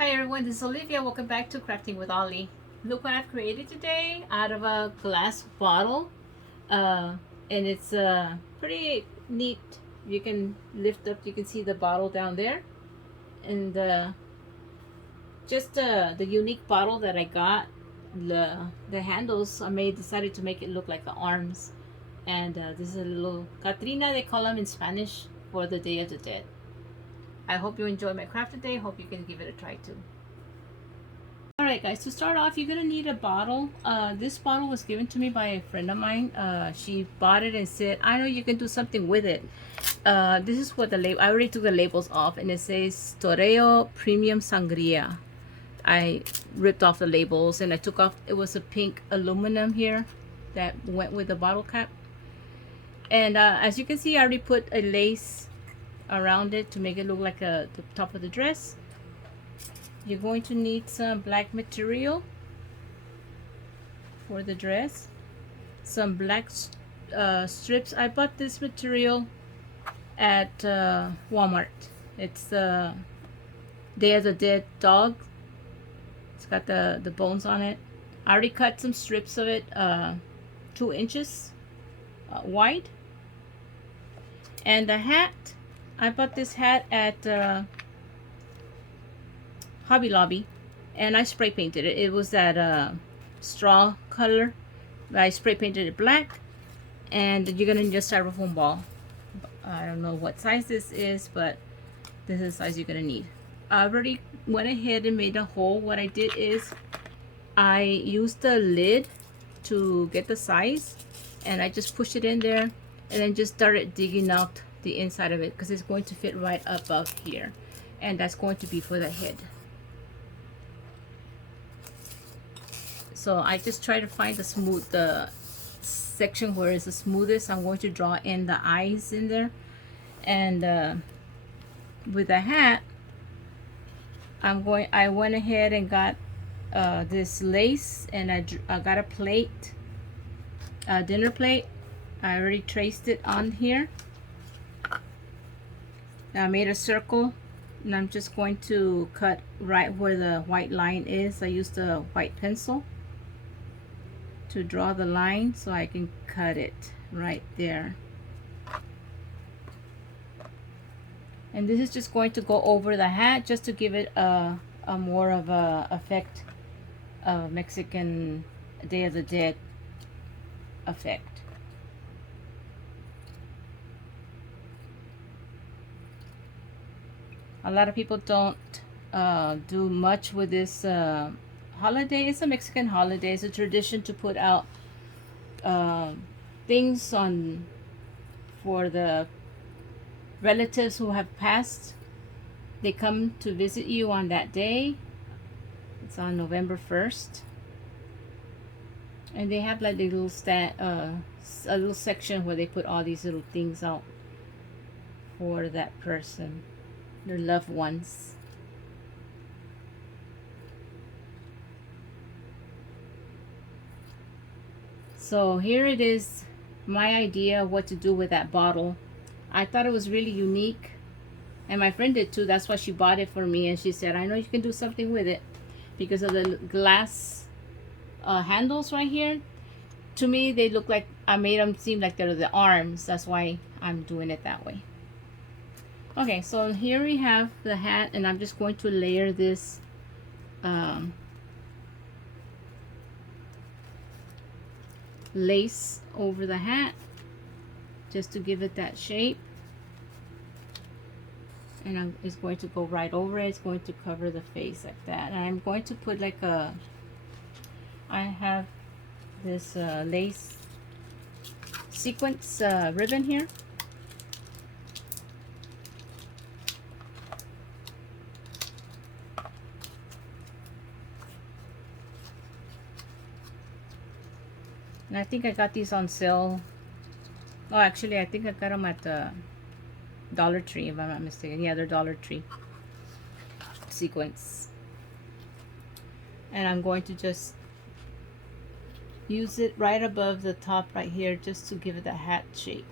Hi everyone, this is Olivia. Welcome back to Crafting with Ollie. Look what I've created today out of a glass bottle. Uh, and it's pretty neat. You can lift up, you can see the bottle down there. And just the unique bottle that I got, the handles, decided to make it look like the arms. And this is a little Catrina, they call them in Spanish, for the Day of the Dead. I hope you enjoy my craft today. Hope you can give it a try too. Alright guys, to start off, you're going to need a bottle. This bottle was given to me by a friend of mine. She bought it and said, I know you can do something with it. This is what the label, I already took the labels off, and it says Toreo Premium Sangria. I ripped off the labels and I took off, it was a pink aluminum here that went with the bottle cap. And as you can see, I already put a lace around it to make it look like the top of the dress. You're going to need some black material for the dress, some black strips. I bought this material at Walmart. It's the Day of the Dead dog. It's got the bones on it. I already cut some strips of it, 2 inches wide. And the hat, I bought this hat at Hobby Lobby, and I spray painted it. It was that straw color. I spray painted it black, and you're gonna need a styrofoam ball. I don't know what size this is, but this is the size you're gonna need. I already went ahead and made a hole. What I did is I used the lid to get the size, and I just pushed it in there and then just started digging out the inside of it because it's going to fit right above here, and that's going to be for the head. So I just try to find the section where it's the smoothest. I'm going to draw in the eyes in there. And with the hat, I went ahead and got this lace, and I got a plate, a dinner plate. I already traced it on here. Now I made a circle, and I'm just going to cut right where the white line is. I used a white pencil to draw the line so I can cut it right there. And this is just going to go over the hat just to give it a more of a effect of Mexican Day of the Dead effect. A lot of people don't do much with this holiday. It's a Mexican holiday. It's a tradition to put out things on for the relatives who have passed. They come to visit you on that day. It's on November 1st, and they have like a little a little section where they put all these little things out for that person, their loved ones. So here it is, my idea of what to do with that bottle. I thought it was really unique, and my friend did too. That's why she bought it for me, and she said, I know you can do something with it because of the glass handles right here. To me, they look like, I made them seem like they're the arms. That's why I'm doing it that way. Okay, so here we have the hat, and I'm just going to layer this lace over the hat just to give it that shape. And it's going to go right over it. It's going to cover the face like that. And I'm going to put like I have this lace sequence ribbon here. And I think I got these on sale. Oh, actually, I think I got them at the Dollar Tree, if I'm not mistaken. Yeah, they're Dollar Tree sequence. And I'm going to just use it right above the top right here just to give it that hat shape.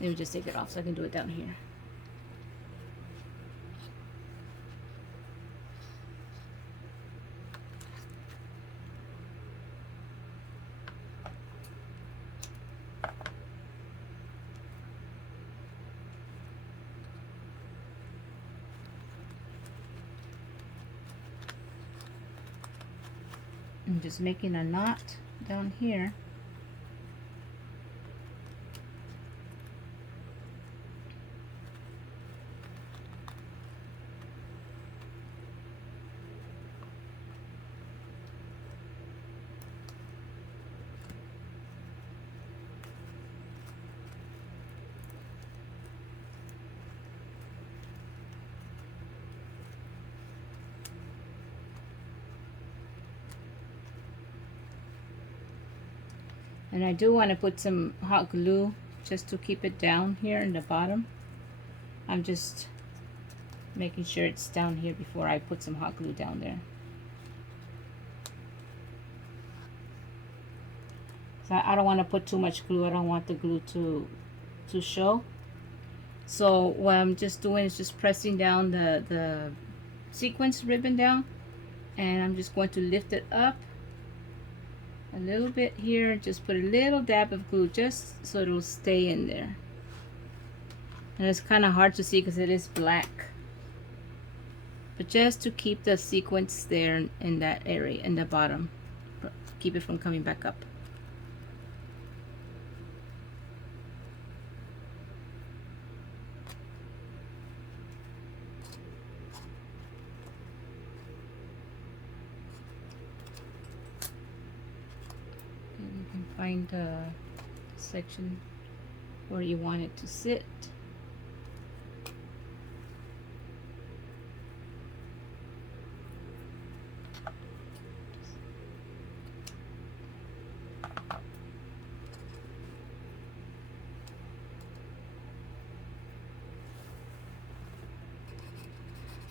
Let me just take it off so I can do it down here. I'm just making a knot down here. And I do want to put some hot glue just to keep it down here in the bottom. I'm just making sure it's down here before I put some hot glue down there. So I don't want to put too much glue. I don't want the glue to show. So what I'm just doing is just pressing down the sequence ribbon down, and I'm just going to lift it up a little bit here, just put a little dab of glue just so it'll stay in there. And it's kind of hard to see because it is black, but just to keep the sequence there in that area in the bottom, keep it from coming back up. And you can find the section where you want it to sit.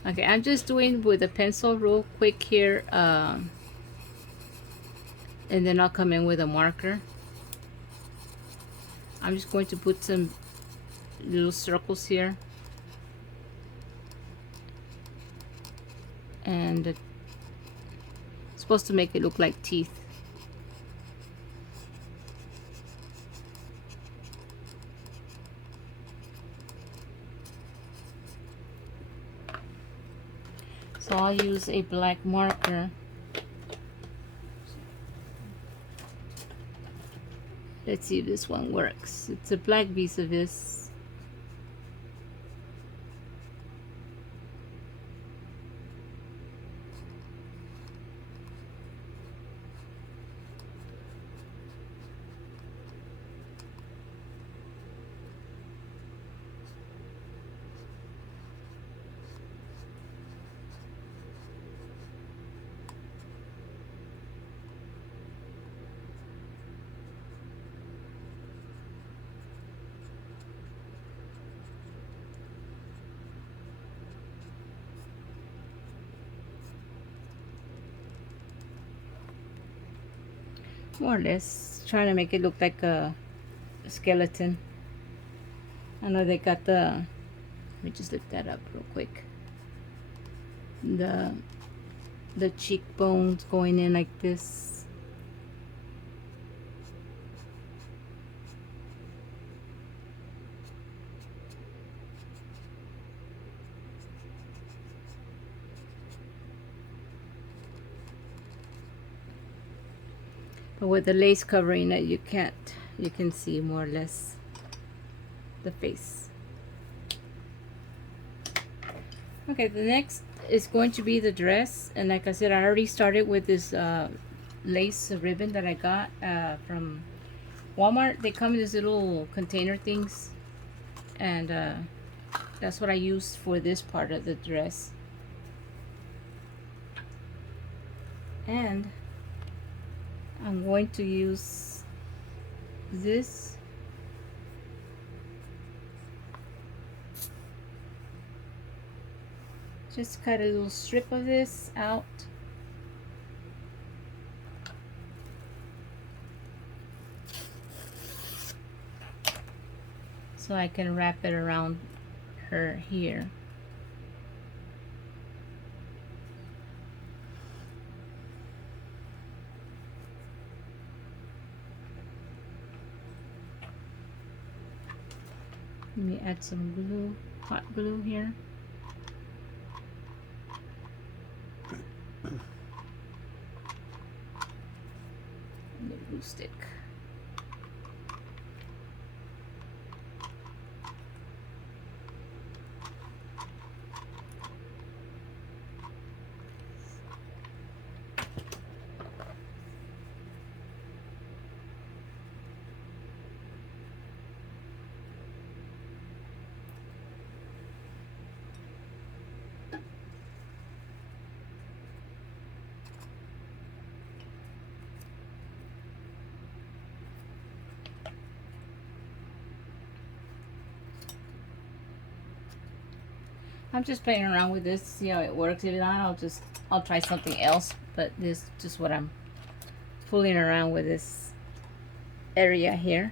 Okay, I'm just doing with a pencil real quick here, and then I'll come in with a marker. I'm just going to put some little circles here, and it's supposed to make it look like teeth. So I'll use a black marker. Let's see if this one works. It's a black piece of this. More or less trying to make it look like a skeleton. I know they got the, let me just lift that up real quick, the cheekbones going in like this. But with the lace covering it, you can see more or less the face. Okay, the next is going to be the dress, and like I said, I already started with this lace ribbon that I got from Walmart. They come in these little container things, and that's what I used for this part of the dress. And I'm going to use this just cut a little strip of this out, so I can wrap it around her here. Let me add some glue, hot glue here. I'm just playing around with this, see how it works. If not, I'll try something else. But this is just what I'm fooling around with this area here.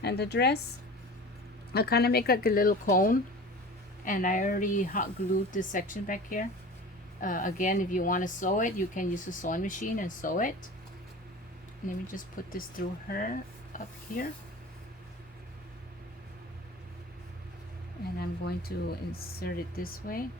And the dress, I kind of make like a little cone, and I already hot glued this section back here. Again, if you want to sew it, you can use a sewing machine and sew it. Let me just put this through her up here, and I'm going to insert it this way.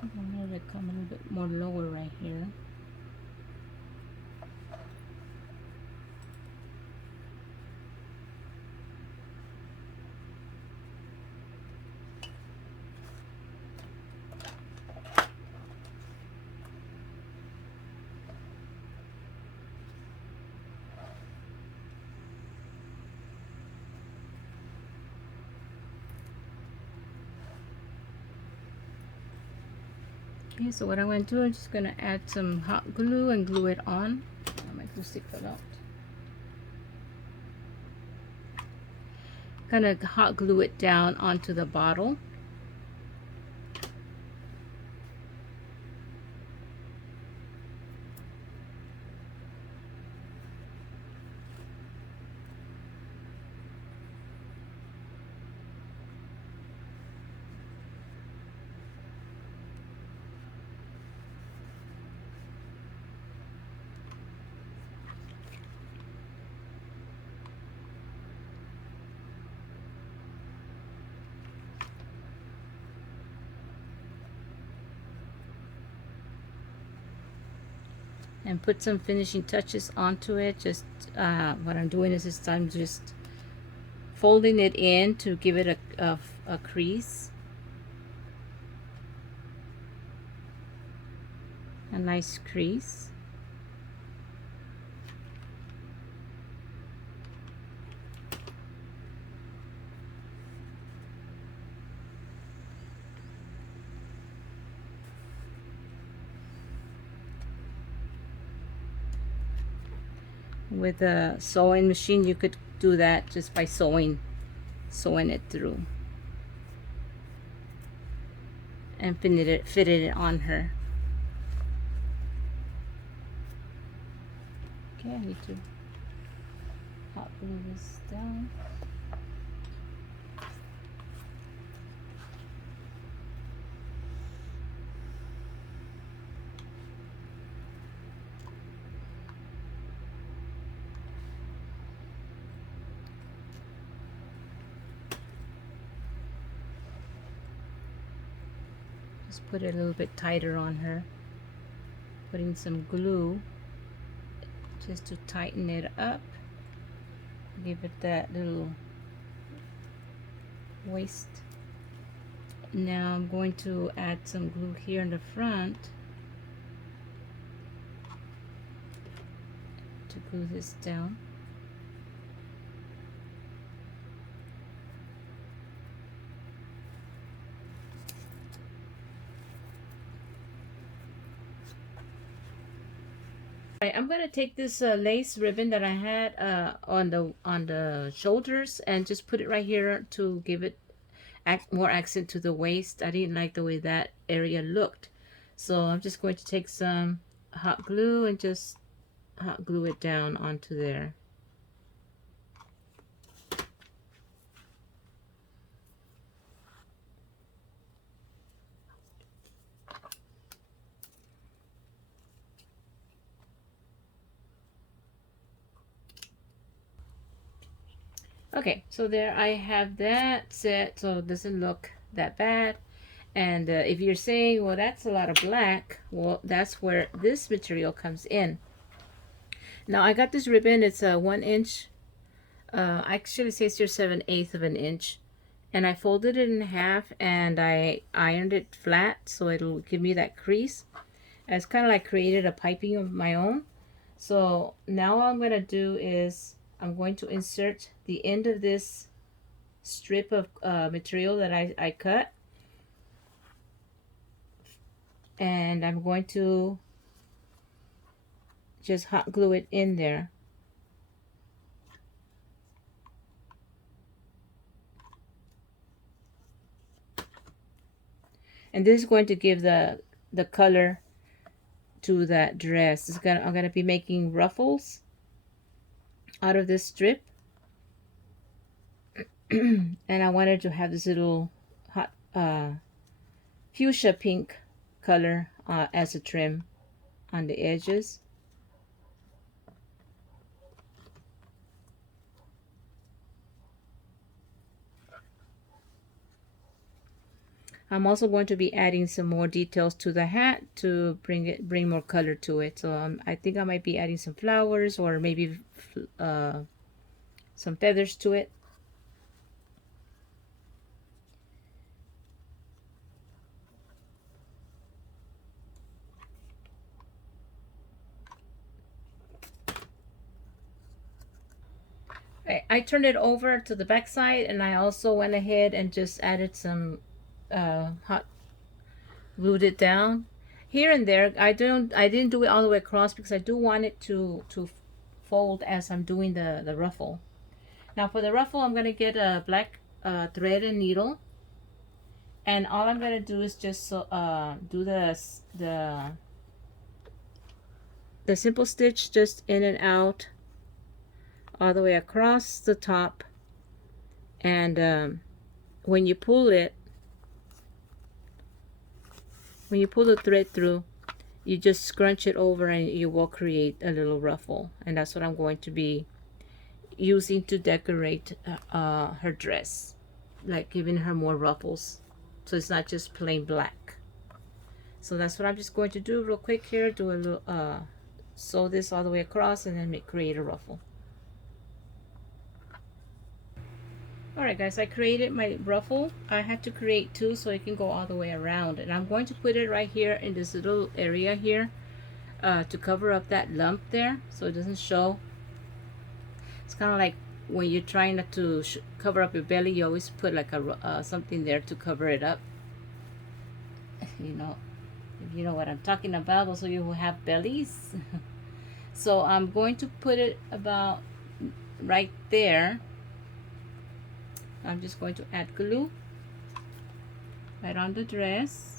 I'm going to come a little bit more lower right here. Okay, so what I'm going to do, I'm just going to add some hot glue and glue it on. My glue stick fell out. Gonna hot glue it down onto the bottle. And put some finishing touches onto it. Just what I'm doing is I'm just folding it in to give it a crease, a nice crease. With a sewing machine, you could do that just by sewing it through and fit it on her. Okay, I need to hot glue this down. Just put it a little bit tighter on her. Putting some glue just to tighten it up. Give it that little waist. Now I'm going to add some glue here in the front to glue this down. Right, I'm gonna take this lace ribbon that I had on the shoulders and just put it right here to give it more accent to the waist. I didn't like the way that area looked, so I'm just going to take some hot glue and just hot glue it down onto there. Okay, so there I have that set, so it doesn't look that bad. And if you're saying, well, that's a lot of black, well, that's where this material comes in. Now I got this ribbon. It's a 1 inch. Actually, it says here 7/8 of an inch, and I folded it in half and I ironed it flat so it'll give me that crease. It's kind of like created a piping of my own. So now what I'm gonna do is I'm going to insert the end of this strip of material that I cut, and I'm going to just hot glue it in there. And this is going to give the color to that dress. I'm gonna be making ruffles out of this strip. And I wanted to have this little hot fuchsia pink color as a trim on the edges. I'm also going to be adding some more details to the hat to bring more color to it. So I think I might be adding some flowers or maybe some feathers to it. I turned it over to the back side, and I also went ahead and just added some hot glued it down here and there. I didn't do it all the way across because I do want it to fold as I'm doing the ruffle. Now for the ruffle, I'm gonna get a black thread and needle, and all I'm gonna do is just do the simple stitch just in and out all the way across the top. And when you pull the thread through, you just scrunch it over and you will create a little ruffle. And that's what I'm going to be using to decorate her dress, like giving her more ruffles, so it's not just plain black. So that's what I'm just going to do real quick here. Do a little sew this all the way across and then create a ruffle. Alright guys, I created my ruffle. I had to create two so it can go all the way around, and I'm going to put it right here in this little area here to cover up that lump there so it doesn't show. It's kind of like when you're trying not to cover up your belly, you always put like a something there to cover it up. You know, if you know what I'm talking about, those of you who have bellies. So I'm going to put it about right there. I'm just going to add glue right on the dress.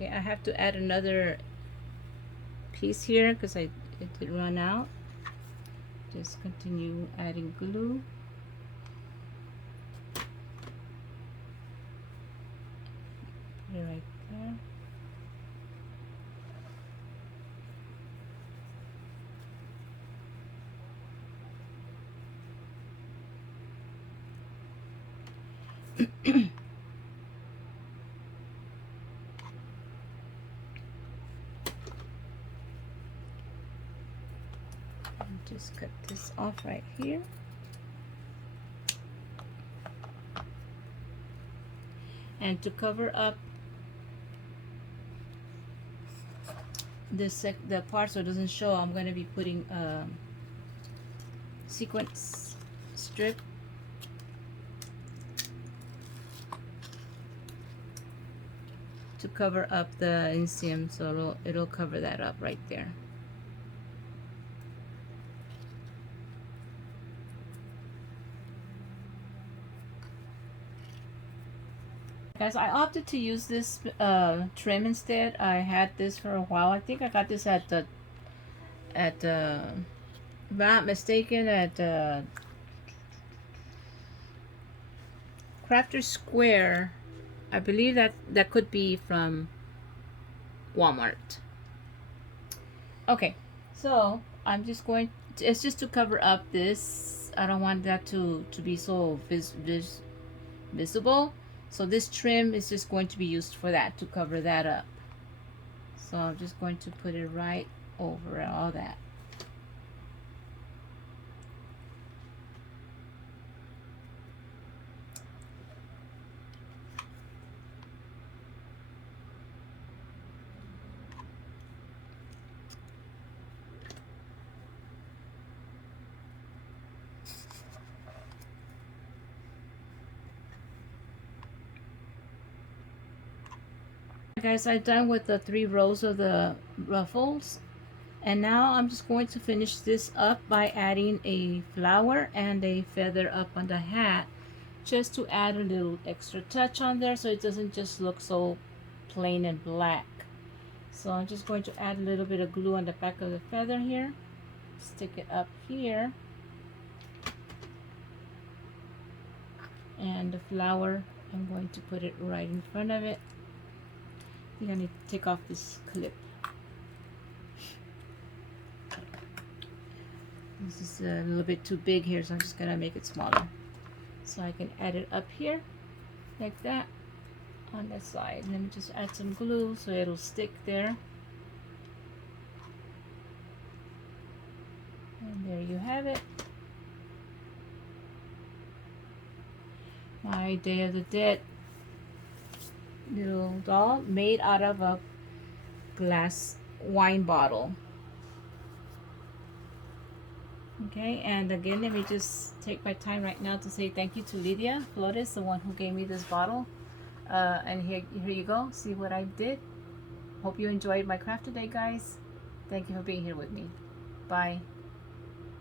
Okay, I have to add another piece here because it did run out. Just continue adding glue. Put it right there. Just cut this off right here. And to cover up the part so it doesn't show, I'm going to be putting a sequence strip to cover up the inseam, so it'll cover that up right there. Guys, I opted to use this trim instead. I had this for a while. I think I got this at the if I'm not mistaken, at Crafter Square. I believe that could be from Walmart. Okay, so I'm just going. It's just to cover up this. I don't want that to be so visible. So this trim is just going to be used for that, to cover that up. So I'm just going to put it right over all that. Guys, I'm done with the 3 rows of the ruffles, and now I'm just going to finish this up by adding a flower and a feather up on the hat, just to add a little extra touch on there so it doesn't just look so plain and black. So I'm just going to add a little bit of glue on the back of the feather here, stick it up here, and the flower, I'm going to put it right in front of it. I think I need to take off this clip. This is a little bit too big here, so I'm just gonna make it smaller. So I can add it up here, like that, on the side. Let me just add some glue so it'll stick there. And there you have it. My Day of the Dead little doll made out of a glass wine bottle. Okay, and again, let me just take my time right now to say thank you to Lydia Flores, the one who gave me this bottle. And here you go. See what I did. Hope you enjoyed my craft today, guys. Thank you for being here with me. Bye.